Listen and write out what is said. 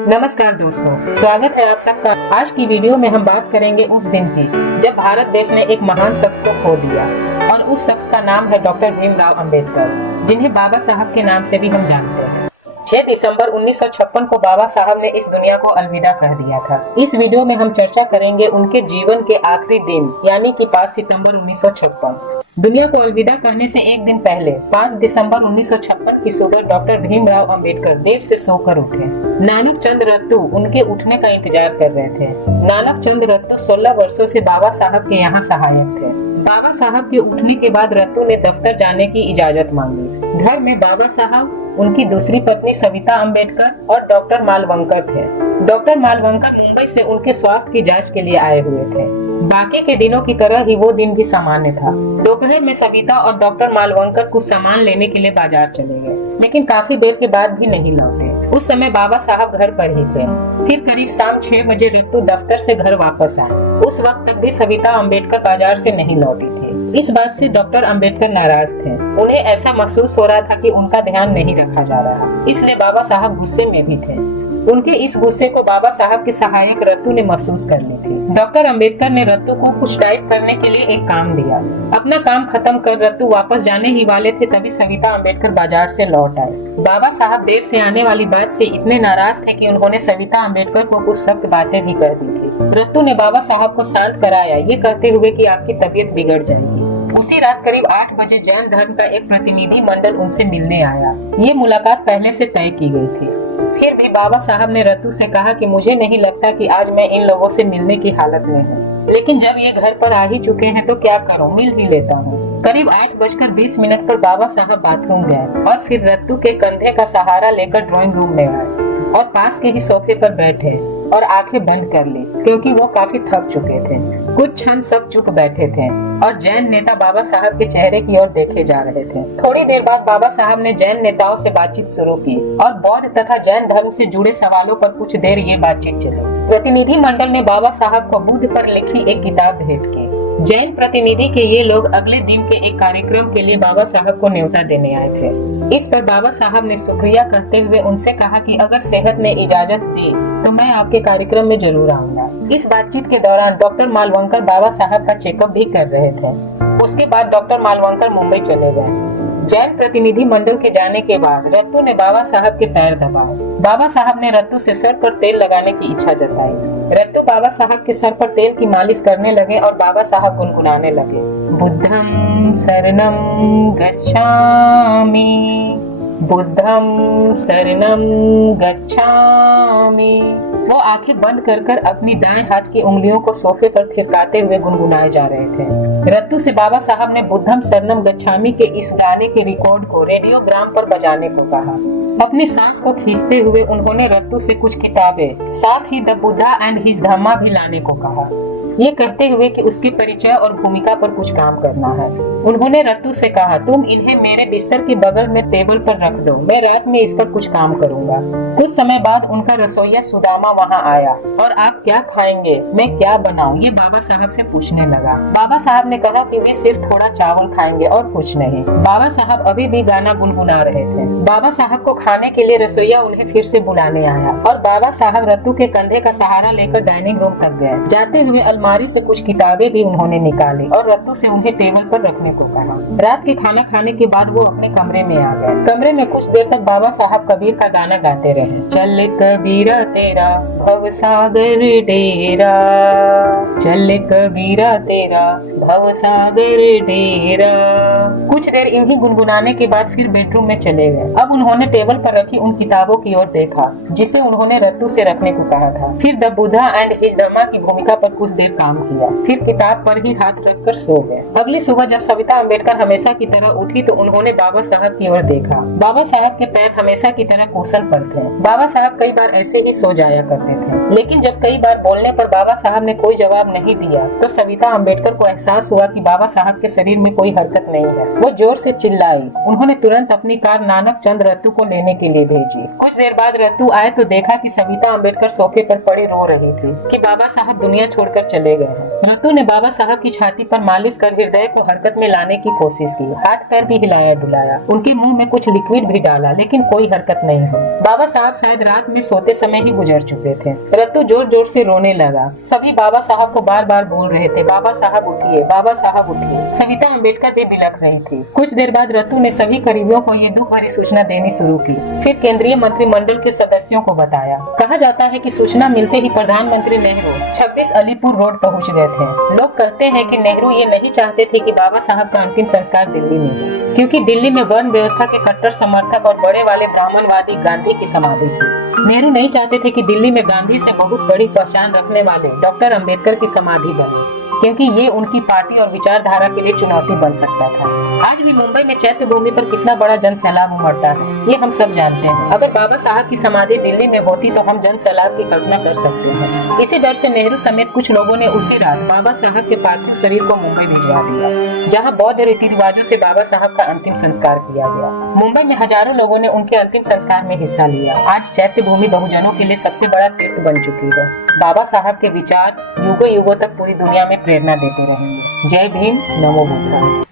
नमस्कार दोस्तों, स्वागत है आप सबका। आज की वीडियो में हम बात करेंगे उस दिन की जब भारत देश ने एक महान शख्स को खो दिया और उस शख्स का नाम है डॉक्टर भीमराव अंबेडकर, जिन्हें बाबा साहब के नाम से भी हम जानते हैं। 6 दिसंबर 1956 को बाबा साहब ने इस दुनिया को अलविदा कह दिया था। इस वीडियो में हम चर्चा करेंगे उनके जीवन के आखिरी दिन यानी कि 5 सितंबर 1956। दुनिया को अलविदा कहने से एक दिन पहले 5 दिसंबर 1956 की सुबह डॉक्टर भीमराव अंबेडकर देर से सोकर उठे। नानक चंद रत्तू उनके उठने का इंतजार कर रहे थे। नानक चंद रत्तू 16 वर्षों से बाबा साहब के यहाँ सहायक थे। बाबा साहब के उठने के बाद रत्तू ने दफ्तर जाने की इजाजत मांगी। घर में बाबा साहब, उनकी दूसरी पत्नी सविता अंबेडकर और डॉक्टर मालवंकर थे। डॉक्टर मालवंकर मुंबई से उनके स्वास्थ्य की जांच के लिए आए हुए थे। बाकी के दिनों की तरह ही वो दिन भी सामान्य था। दोपहर में सविता और डॉक्टर मालवंकर कुछ सामान लेने के लिए बाजार चले गए, लेकिन काफी देर के बाद भी नहीं लौटे। उस समय बाबा साहब घर पर ही थे। फिर करीब शाम 6 बजे रत्तू दफ्तर से घर वापस आए। उस वक्त तक भी सविता अंबेडकर बाजार से नहीं लौटी थी। इस बात से डॉक्टर अंबेडकर नाराज थे। उन्हें ऐसा महसूस हो रहा था कि उनका ध्यान नहीं रखा जा रहा, इसलिए बाबा साहब गुस्से में भी थे। उनके इस गुस्से को बाबा साहब के सहायक रत्तू ने महसूस कर ली थी। डॉक्टर अंबेडकर ने रत्तू को कुछ टाइप करने के लिए एक काम दिया। अपना काम खत्म कर रत्तू वापस जाने ही वाले थे, तभी सविता अंबेडकर बाजार से लौट आए। बाबा साहब देर से आने वाली बात से इतने नाराज थे कि उन्होंने सविता अंबेडकर को कुछ सख्त बातें भी कह दी थी। रत्तू ने बाबा साहब को शांत कराया, ये कहते हुए कि आपकी तबीयत बिगड़ जाएगी। उसी रात करीब 8 बजे जैन धर्म का एक प्रतिनिधि मंडल उनसे मिलने आया। ये मुलाकात पहले से तय की गई थी। फिर भी बाबा साहब ने रत्तू से कहा कि मुझे नहीं लगता कि आज मैं इन लोगों से मिलने की हालत में हूँ, लेकिन जब ये घर पर आ ही चुके हैं तो क्या करूँ, मिल ही लेता हूँ। करीब 8:20 पर बाबा साहब बाथरूम गए और फिर रत्तू के कंधे का सहारा लेकर ड्राइंग रूम में आए और पास के ही सोफे पर बैठे और आंखें बंद कर ली, क्योंकि वो काफी थक चुके थे। कुछ क्षण सब चुप बैठे थे और जैन नेता बाबा साहब के चेहरे की ओर देखे जा रहे थे। थोड़ी देर बाद बाबा साहब ने जैन नेताओं से बातचीत शुरू की और बौद्ध तथा जैन धर्म से जुड़े सवालों पर कुछ देर ये बातचीत चली। प्रतिनिधि मंडल ने बाबा साहब को बुद्ध पर लिखी एक किताब भेंट की। जैन प्रतिनिधि के ये लोग अगले दिन के एक कार्यक्रम के लिए बाबा साहब को न्योता देने आए थे। इस पर बाबा साहब ने शुक्रिया करते हुए उनसे कहा कि अगर सेहत ने इजाजत दी तो मैं आपके कार्यक्रम में जरूर आऊंगा। इस बातचीत के दौरान डॉक्टर मालवंकर बाबा साहब का चेकअप भी कर रहे थे। उसके बाद डॉक्टर मालवंकर मुंबई चले गए। जैन प्रतिनिधि मंडल के जाने के बाद रत्तू ने बाबा साहब के पैर दबाए। बाबा साहब ने रत्तू से सर पर तेल लगाने की इच्छा जताई। रत्तू बाबा साहब के सर पर तेल की मालिश करने लगे और बाबा साहब गुनगुनाने लगे, बुद्धं शरणं गच्छामि, बुद्धं शरणं गच्छामि। वो आंखें बंद कर अपनी दाएं हाथ की उंगलियों को सोफे पर थिरकाते हुए गुनगुनाए जा रहे थे। रत्तू से बाबा साहब ने बुद्धं शरणं गच्छामि के इस गाने के रिकॉर्ड को रेडियोग्राम पर बजाने को कहा। अपनी सांस को खींचते हुए उन्होंने रत्तू से कुछ किताबें, साथ ही द बुद्धा एंड हिज धम्मा भी लाने को कहा, ये कहते हुए कि उसकी परिचय और भूमिका पर कुछ काम करना है। उन्होंने रत्तू से कहा, तुम इन्हें मेरे बिस्तर के बगल में टेबल पर रख दो, मैं रात में इस पर कुछ काम करूंगा। कुछ समय बाद उनका रसोइया सुदामा वहां आया और आप क्या खाएंगे, मैं क्या बनाऊं, ये बाबा साहब से पूछने लगा। बाबा साहब ने कहा कि वे सिर्फ थोड़ा चावल खाएंगे और कुछ नहीं। बाबा साहब अभी भी गाना गुनगुना रहे थे। बाबा साहब को खाने के लिए रसोइया उन्हें फिर से बुलाने आया और बाबा साहब रत्तू के कंधे का सहारा लेकर डाइनिंग रूम तक गए। जाते हुए अलमारी से कुछ किताबें भी उन्होंने निकाली और रत्तू से उन्हें टेबल पर रखने को कहा। रात के खाना खाने के बाद वो अपने कमरे में आ गए। कमरे में कुछ देर तक बाबा साहब कबीर का गाना गाते रहे। चल कबीरा तेरा भव सागर डेरा, चल कबीरा तेरा भव सागर डेरा। कुछ देर इन्हीं गुनगुनाने के बाद फिर बेडरूम में चले गए। अब उन्होंने टेबल पर रखी उन किताबों की ओर देखा जिसे उन्होंने रत्तू से रखने को कहा था। फिर द बुद्धा एंड हिज धम्मा की भूमिका पर कुछ देर काम किया, फिर किताब पर ही हाथ रखकर सो गए। अगली सुबह जब सविता अंबेडकर हमेशा की तरह उठी तो उन्होंने बाबा साहब की ओर देखा। बाबा साहब के पैर हमेशा की तरह कुशल पर थे। बाबा साहब कई बार ऐसे ही सो जाया करते थे, लेकिन जब कई बार बोलने पर बाबा साहब ने कोई जवाब नहीं दिया तो सविता अंबेडकर को एहसास हुआ कि बाबा साहब के शरीर में कोई हरकत नहीं है। वो जोर से चिल्लाई। उन्होंने तुरंत अपनी कार नानक चंद रत्तू को लेने के लिए भेजी। कुछ देर बाद रत्तू आए तो देखा कि सविता अम्बेडकर सोफे पर पड़ी रो रही थी कि बाबा साहब दुनिया छोड़कर चले गए हैं। रत्तू ने बाबा साहब की छाती पर मालिश कर हृदय को हरकत में लाने की कोशिश की। हाथ पैर भी हिलाया डुलाया, उनके मुंह में कुछ लिक्विड भी डाला, लेकिन कोई हरकत नहीं हुई। बाबा साहब शायद रात में सोते समय ही गुजर चुके थे। रत्तू जोर जोर से रोने लगा। सभी बाबा साहब को बार बार बोल रहे थे, बाबा साहब उठिए, बाबा साहब उठिए। सविता अम्बेडकर भी बिलख रही थी। कुछ देर बाद रत्तू ने सभी करीबियों को ये दुख भरी सूचना देनी शुरू की। फिर केंद्रीय मंत्रिमंडल के सदस्यों को बताया। कहा जाता है कि सूचना मिलते ही प्रधानमंत्री नेहरू 26 अलीपुर रोड पहुंच गए थे। लोग कहते हैं कि नेहरू ये नहीं चाहते थे कि बाबा साहब का अंतिम संस्कार दिल्ली में हो, क्योंकि दिल्ली में वर्ण व्यवस्था के कट्टर समर्थक और बड़े वाले ब्राह्मणवादी गांधी की समाधि थी। नेहरू नहीं चाहते थे कि दिल्ली में गांधी से बहुत बड़ी पहचान रखने वाले डॉक्टर अम्बेडकर की समाधि बने, क्योंकि ये उनकी पार्टी और विचारधारा के लिए चुनौती बन सकता था। आज भी मुंबई में चैत्य भूमि पर कितना बड़ा जन सैलाब उमड़ता है, ये हम सब जानते हैं। अगर बाबा साहब की समाधि दिल्ली में होती तो हम जन सैलाब की कल्पना कर सकते हैं। इसी डर से नेहरू समेत कुछ लोगों ने उसी रात बाबा साहब के पार्थिव शरीर को मुंबई भिजवा दिया, जहाँ बौद्ध रीति रिवाजों से बाबा साहब का अंतिम संस्कार किया गया। मुंबई में हजारों लोगों ने उनके अंतिम संस्कार में हिस्सा लिया। आज चैत्य भूमि बहुजनों के लिए सबसे बड़ा तीर्थ बन चुकी है। बाबा साहब के विचार युगों युगों तक पूरी दुनिया में प्रेरणा देते रहेंगे। जय भीम, नमो बुद्धाय।